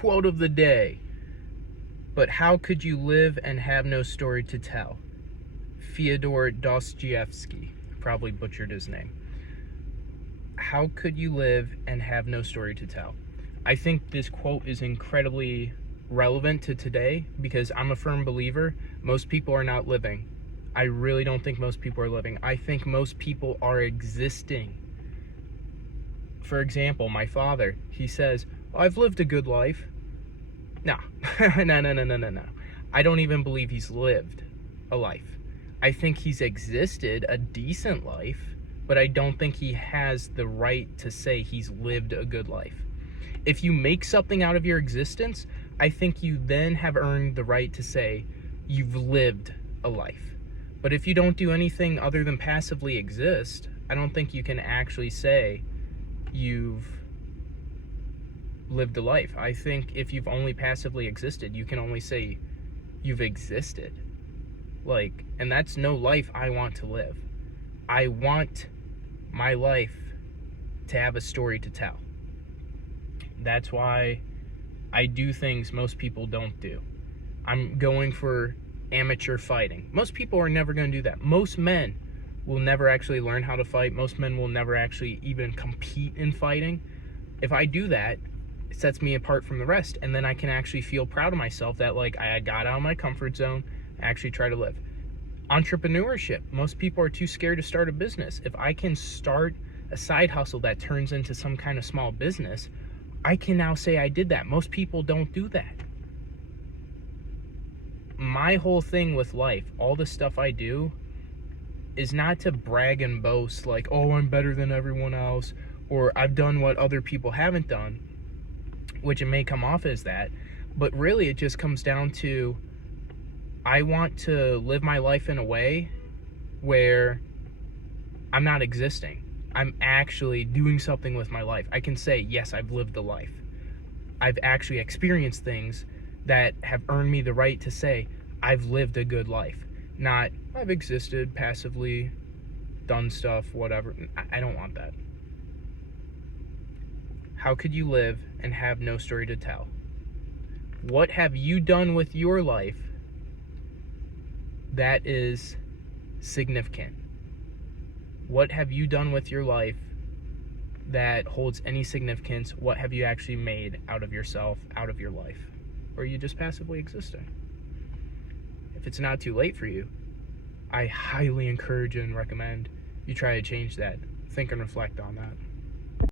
quote of the day. But how could you live and have no story to tell? Fyodor Dostoevsky. Probably butchered his name. How could you live and have no story to tell? I think this quote is incredibly relevant to today because I'm a firm believer most people are not living. I really don't think most people are living. I think most people are existing. For example, my father, he says, I've lived a good life. No. No. I don't even believe he's lived a life. I think he's existed a decent life, but I don't think he has the right to say he's lived a good life. If you make something out of your existence, I think you then have earned the right to say you've lived a life. But if you don't do anything other than passively exist, I don't think you can actually say you've lived a life. I think if you've only passively existed, you can only say you've existed. And that's no life I want to live. I want my life to have a story to tell. That's why I do things most people don't do. I'm going for amateur fighting. Most people are never going to do that. Most men will never actually learn how to fight. Most men will never actually even compete in fighting. If I do that, it sets me apart from the rest, and then I can actually feel proud of myself that I got out of my comfort zone, actually try to live. Entrepreneurship. Most people are too scared to start a business. If I can start a side hustle that turns into some kind of small business, I can now say I did that. Most people don't do that. My whole thing with life, all the stuff I do, is not to brag and boast oh, I'm better than everyone else, or I've done what other people haven't done, which it may come off as that, but really it just comes down to I want to live my life in a way where I'm not existing. I'm actually doing something with my life. I can say, yes, I've lived a life. I've actually experienced things that have earned me the right to say, I've lived a good life. Not, I've existed passively, done stuff, whatever. I don't want that. How could you live and have no story to tell? What have you done with your life that is significant? What have you done with your life that holds any significance? What have you actually made out of yourself, out of your life? Or are you just passively existing? If it's not too late for you, I highly encourage and recommend you try to change that. Think and reflect on that.